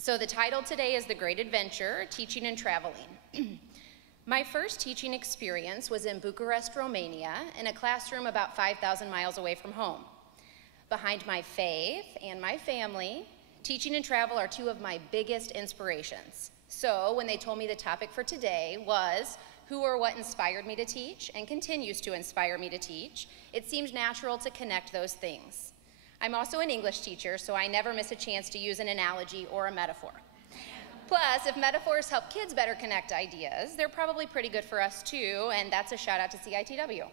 So the title today is The Great Adventure, Teaching and Traveling. My first teaching experience was in Bucharest, Romania, in a classroom about 5,000 miles away from home. Behind my faith and my family, teaching and travel are two of my biggest inspirations. So when they told me the topic for today was who or what inspired me to teach and continues to inspire me to teach, it seemed natural to connect those things. I'm also an English teacher, so I never miss a chance to use an analogy or a metaphor. Plus, if metaphors help kids better connect ideas, they're probably pretty good for us too, and that's a shout out to CITW.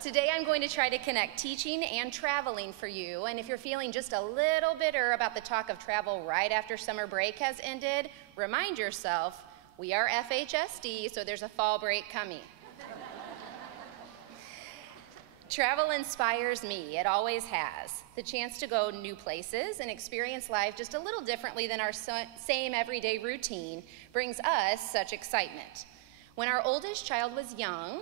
Today I'm going to try to connect teaching and traveling for you, and if you're feeling just a little bitter about the talk of travel right after summer break has ended, remind yourself, we are FHSD, so there's a fall break coming. Travel inspires me, it always has. The chance to go new places and experience life just a little differently than our same everyday routine brings us such excitement. When our oldest child was young,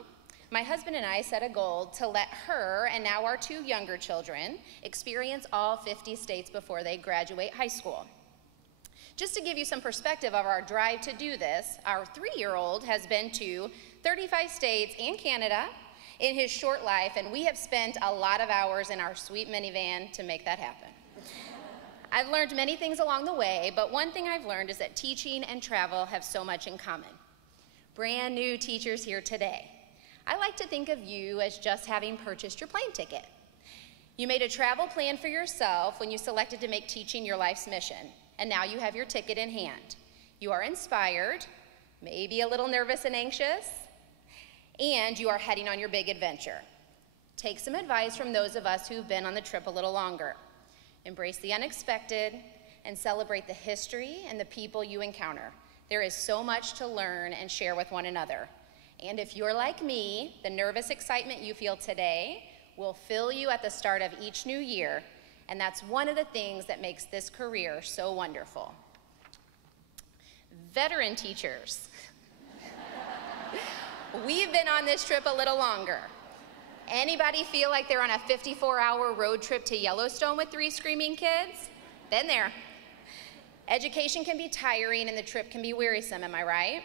my husband and I set a goal to let her, and now our two younger children, experience all 50 states before they graduate high school. Just to give you some perspective of our drive to do this, our 3-year-old has been to 35 states and Canada in his short life, and we have spent a lot of hours in our sweet minivan to make that happen. I've learned many things along the way, but one thing I've learned is that teaching and travel have so much in common. Brand new teachers here today. I like to think of you as just having purchased your plane ticket. You made a travel plan for yourself when you selected to make teaching your life's mission, and now you have your ticket in hand. You are inspired, maybe a little nervous and anxious, and you are heading on your big adventure. Take some advice from those of us who've been on the trip a little longer. Embrace the unexpected and celebrate the history and the people you encounter. There is so much to learn and share with one another. And if you're like me, the nervous excitement you feel today will fill you at the start of each new year, and that's one of the things that makes this career so wonderful. Veteran teachers. We've been on this trip a little longer. Anybody feel like they're on a 54-hour road trip to Yellowstone with 3 screaming kids? Been there. Education can be tiring and the trip can be wearisome, am I right?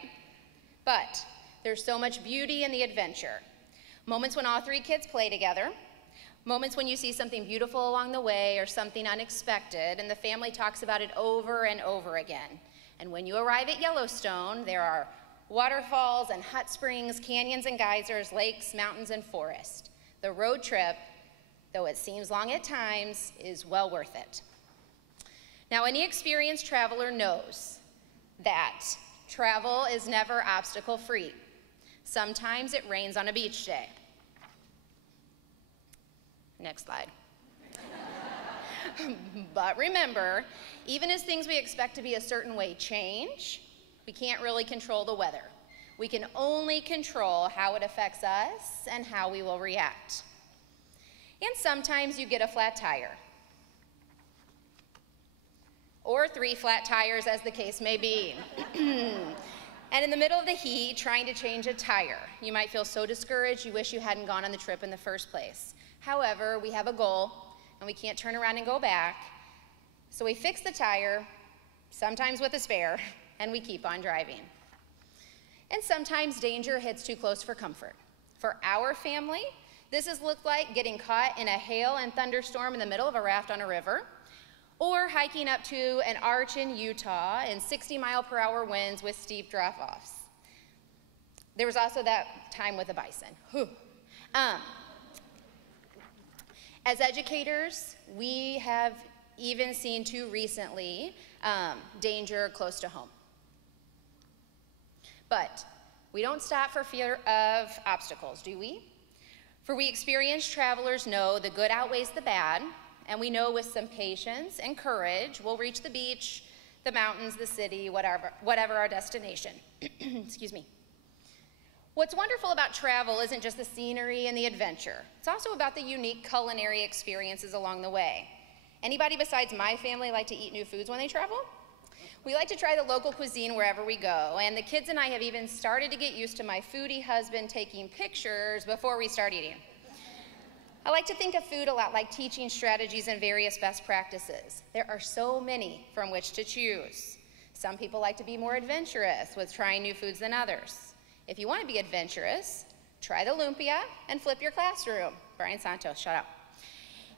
But there's so much beauty in the adventure. Moments when all 3 kids play together, moments when you see something beautiful along the way or something unexpected, and the family talks about it over and over again. And when you arrive at Yellowstone, there are waterfalls and hot springs, canyons and geysers, lakes, mountains, and forest. The road trip, though it seems long at times, is well worth it. Now, any experienced traveler knows that travel is never obstacle-free. Sometimes it rains on a beach day. Next slide. But remember, even as things we expect to be a certain way change, we can't really control the weather. We can only control how it affects us and how we will react. And sometimes you get a flat tire. Or 3 flat tires, as the case may be. And in the middle of the heat, trying to change a tire, you might feel so discouraged you wish you hadn't gone on the trip in the first place. However, we have a goal, and we can't turn around and go back. So we fix the tire, sometimes with a spare, and we keep on driving. And sometimes danger hits too close for comfort. For our family, this has looked like getting caught in a hail and thunderstorm in the middle of a raft on a river, or hiking up to an arch in Utah in 60-mile-per-hour winds with steep drop-offs. There was also that time with a bison. As educators, we have even seen too recently danger close to home. But we don't stop for fear of obstacles, do we? For we experienced travelers know the good outweighs the bad, and we know with some patience and courage, we'll reach the beach, the mountains, the city, whatever our destination. Excuse me. What's wonderful about travel isn't just the scenery and the adventure. It's also about the unique culinary experiences along the way. Anybody besides my family like to eat new foods when they travel? We like to try the local cuisine wherever we go, and the kids and I have even started to get used to my foodie husband taking pictures before we start eating. I like to think of food a lot like teaching strategies and various best practices. There are so many from which to choose. Some people like to be more adventurous with trying new foods than others. If you want to be adventurous, try the lumpia and flip your classroom. Brian Santos, shut up.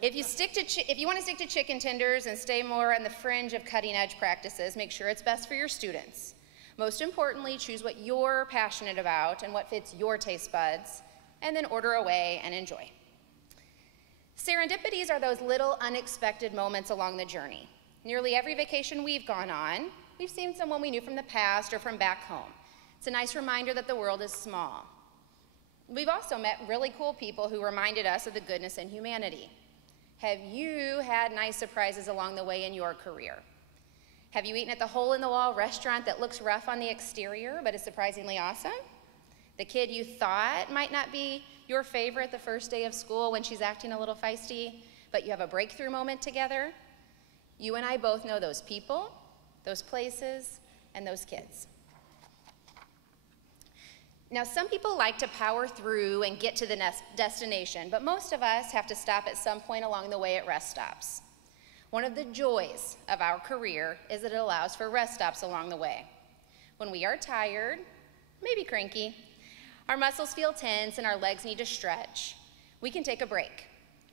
If you want to stick to chicken tenders and stay more on the fringe of cutting-edge practices, make sure it's best for your students. Most importantly, choose what you're passionate about and what fits your taste buds, and then order away and enjoy. Serendipities are those little unexpected moments along the journey. Nearly every vacation we've gone on, we've seen someone we knew from the past or from back home. It's a nice reminder that the world is small. We've also met really cool people who reminded us of the goodness in humanity. Have you had nice surprises along the way in your career? Have you eaten at the hole-in-the-wall restaurant that looks rough on the exterior but is surprisingly awesome? The kid you thought might not be your favorite the first day of school when she's acting a little feisty, but you have a breakthrough moment together? You and I both know those people, those places, and those kids. Now, some people like to power through and get to the destination, but most of us have to stop at some point along the way at rest stops. One of the joys of our career is that it allows for rest stops along the way. When we are tired, maybe cranky, our muscles feel tense and our legs need to stretch, we can take a break.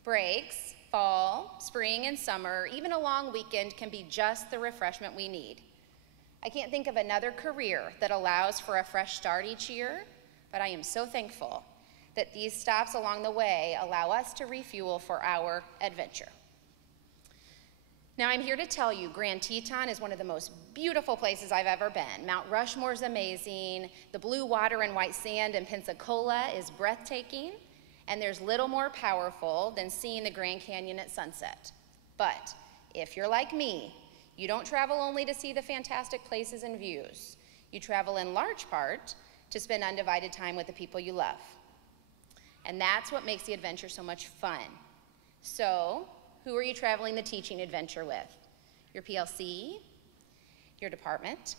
Breaks, fall, spring, and summer, even a long weekend can be just the refreshment we need. I can't think of another career that allows for a fresh start each year, but I am so thankful that these stops along the way allow us to refuel for our adventure. Now, I'm here to tell you Grand Teton is one of the most beautiful places I've ever been. Mount Rushmore's amazing, the blue water and white sand in Pensacola is breathtaking, and there's little more powerful than seeing the Grand Canyon at sunset. But if you're like me, you don't travel only to see the fantastic places and views. You travel in large part to spend undivided time with the people you love. And that's what makes the adventure so much fun. So, who are you traveling the teaching adventure with? Your PLC, your department,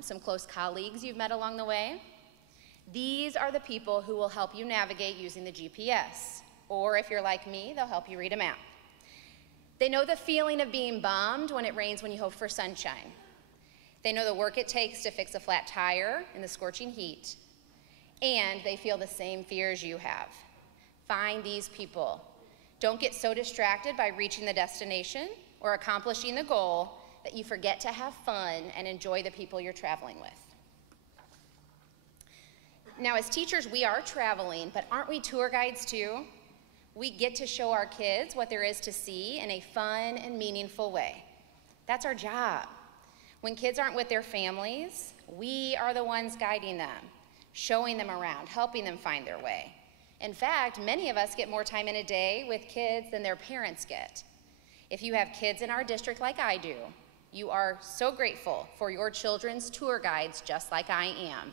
some close colleagues you've met along the way. These are the people who will help you navigate using the GPS. Or if you're like me, they'll help you read a map. They know the feeling of being bummed when it rains when you hope for sunshine. They know the work it takes to fix a flat tire in the scorching heat. And they feel the same fears you have. Find these people. Don't get so distracted by reaching the destination or accomplishing the goal that you forget to have fun and enjoy the people you're traveling with. Now, as teachers, we are traveling, but aren't we tour guides too? We get to show our kids what there is to see in a fun and meaningful way. That's our job. When kids aren't with their families, we are the ones guiding them, showing them around, helping them find their way. In fact, many of us get more time in a day with kids than their parents get. If you have kids in our district like I do, you are so grateful for your children's tour guides just like I am.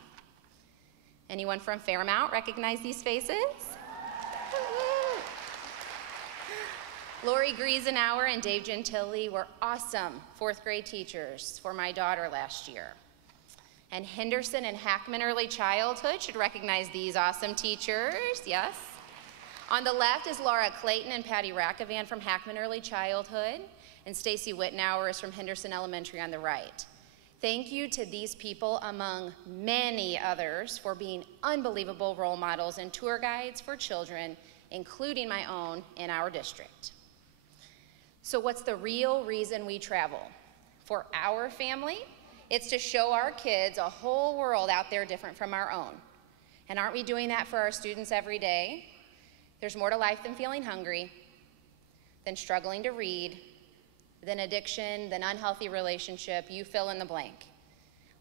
Anyone from Fairmount recognize these faces? Lori Griesenauer and Dave Gentili were awesome fourth grade teachers for my daughter last year. And Henderson and Hackman Early Childhood should recognize these awesome teachers, yes. On the left is Laura Clayton and Patty Rackavan from Hackman Early Childhood, and Stacy Wittenauer is from Henderson Elementary on the right. Thank you to these people, among many others, for being unbelievable role models and tour guides for children, including my own, in our district. So what's the real reason we travel? For our family, it's to show our kids a whole world out there different from our own. And aren't we doing that for our students every day? There's more to life than feeling hungry, than struggling to read, than addiction, than unhealthy relationship, you fill in the blank.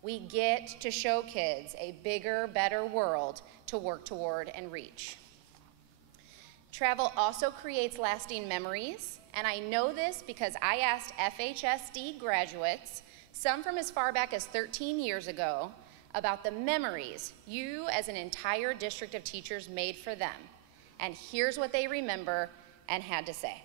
We get to show kids a bigger, better world to work toward and reach. Travel also creates lasting memories, and I know this because I asked FHSD graduates, some from as far back as 13 years ago, about the memories you as an entire district of teachers made for them. And here's what they remember and had to say.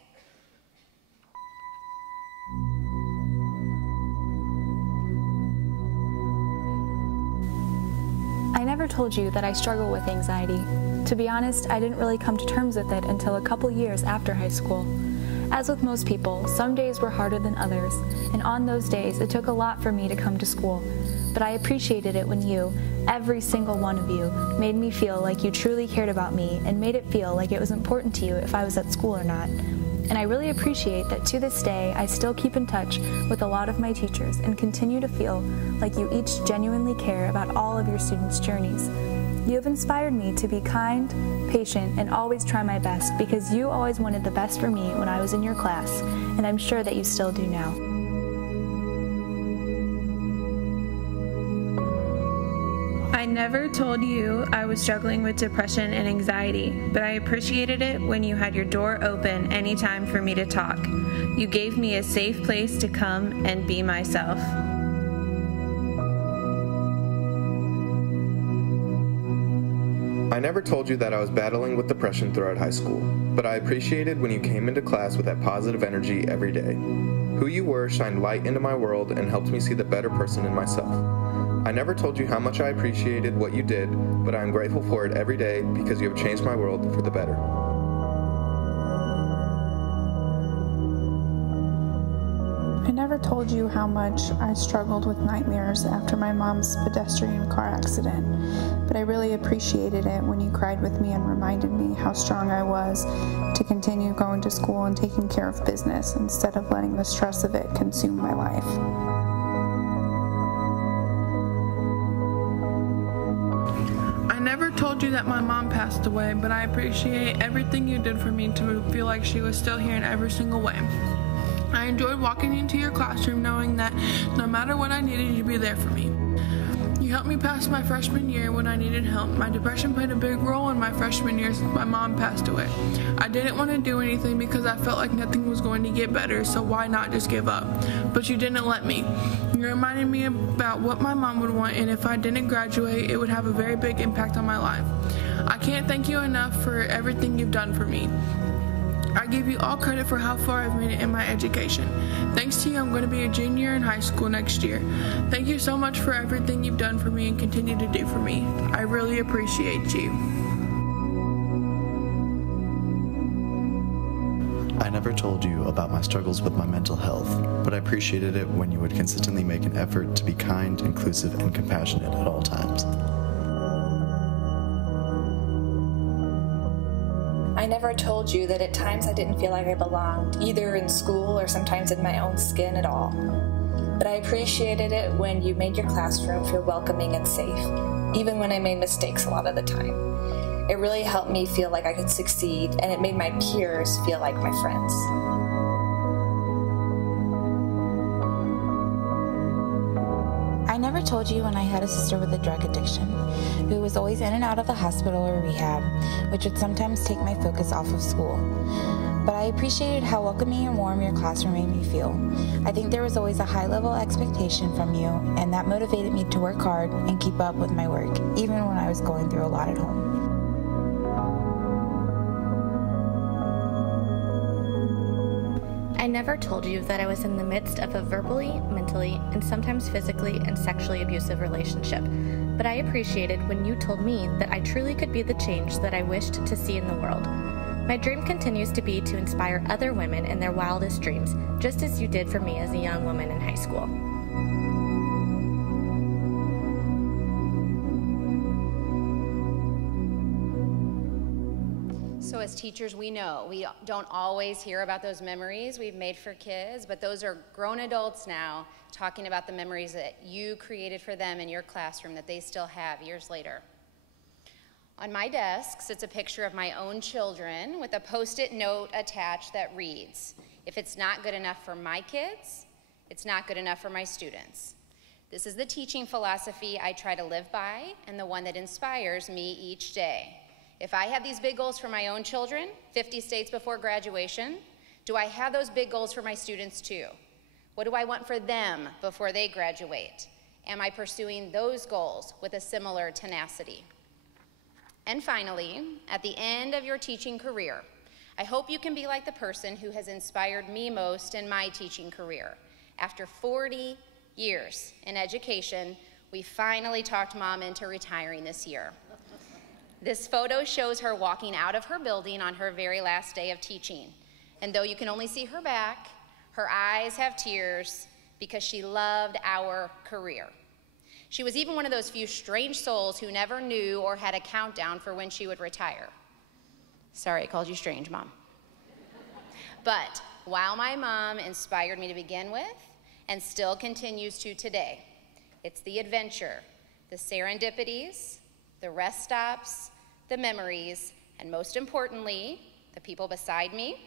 I never told you that I struggle with anxiety. To be honest, I didn't really come to terms with it until a couple years after high school. As with most people, some days were harder than others, and on those days it took a lot for me to come to school. But I appreciated it when you, every single one of you, made me feel like you truly cared about me and made it feel like it was important to you if I was at school or not. And I really appreciate that to this day I still keep in touch with a lot of my teachers and continue to feel like you each genuinely care about all of your students' journeys. You have inspired me to be kind, patient, and always try my best because you always wanted the best for me when I was in your class, and I'm sure that you still do now. I never told you I was struggling with depression and anxiety, but I appreciated it when you had your door open anytime for me to talk. You gave me a safe place to come and be myself. I never told you that I was battling with depression throughout high school, but I appreciated when you came into class with that positive energy every day. Who you were shined light into my world and helped me see the better person in myself. I never told you how much I appreciated what you did, but I am grateful for it every day because you have changed my world for the better. I never told you how much I struggled with nightmares after my mom's pedestrian car accident, but I really appreciated it when you cried with me and reminded me how strong I was to continue going to school and taking care of business instead of letting the stress of it consume my life. I never told you that my mom passed away, but I appreciate everything you did for me to feel like she was still here in every single way. I enjoyed walking into your classroom knowing that no matter what I needed, you'd be there for me. You helped me pass my freshman year when I needed help. My depression played a big role in my freshman year since my mom passed away. I didn't want to do anything because I felt like nothing was going to get better, so why not just give up? But you didn't let me. You reminded me about what my mom would want, and if I didn't graduate, it would have a very big impact on my life. I can't thank you enough for everything you've done for me. I give you all credit for how far I've made it in my education. Thanks to you, I'm going to be a junior in high school next year. Thank you so much for everything you've done for me and continue to do for me. I really appreciate you. I never told you about my struggles with my mental health, but I appreciated it when you would consistently make an effort to be kind, inclusive, and compassionate at all times. I never told you that at times I didn't feel like I belonged, either in school or sometimes in my own skin at all. But I appreciated it when you made your classroom feel welcoming and safe, even when I made mistakes a lot of the time. It really helped me feel like I could succeed, and it made my peers feel like my friends. I never told you when I had a sister with a drug addiction, who was always in and out of the hospital or rehab, which would sometimes take my focus off of school. But I appreciated how welcoming and warm your classroom made me feel. I think there was always a high-level expectation from you, and that motivated me to work hard and keep up with my work, even when I was going through a lot at home. I never told you that I was in the midst of a verbally, mentally, and sometimes physically and sexually abusive relationship, but I appreciated when you told me that I truly could be the change that I wished to see in the world. My dream continues to be to inspire other women in their wildest dreams, just as you did for me as a young woman in high school. So as teachers, we know we don't always hear about those memories we've made for kids, but those are grown adults now talking about the memories that you created for them in your classroom that they still have years later. On my desk sits a picture of my own children with a Post-it note attached that reads, "If it's not good enough for my kids, it's not good enough for my students." This is the teaching philosophy I try to live by and the one that inspires me each day. If I have these big goals for my own children, 50 states before graduation, do I have those big goals for my students too? What do I want for them before they graduate? Am I pursuing those goals with a similar tenacity? And finally, at the end of your teaching career, I hope you can be like the person who has inspired me most in my teaching career. After 40 years in education, we finally talked Mom into retiring this year. This photo shows her walking out of her building on her very last day of teaching. And though you can only see her back, her eyes have tears because she loved our career. She was even one of those few strange souls who never knew or had a countdown for when she would retire. Sorry, I called you strange, Mom. But while my mom inspired me to begin with, and still continues to today, it's the adventure, the serendipities, the rest stops, the memories, and most importantly, the people beside me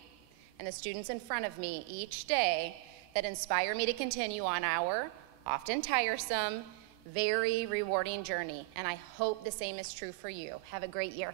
and the students in front of me each day that inspire me to continue on our, often tiresome, very rewarding journey. And I hope the same is true for you. Have a great year.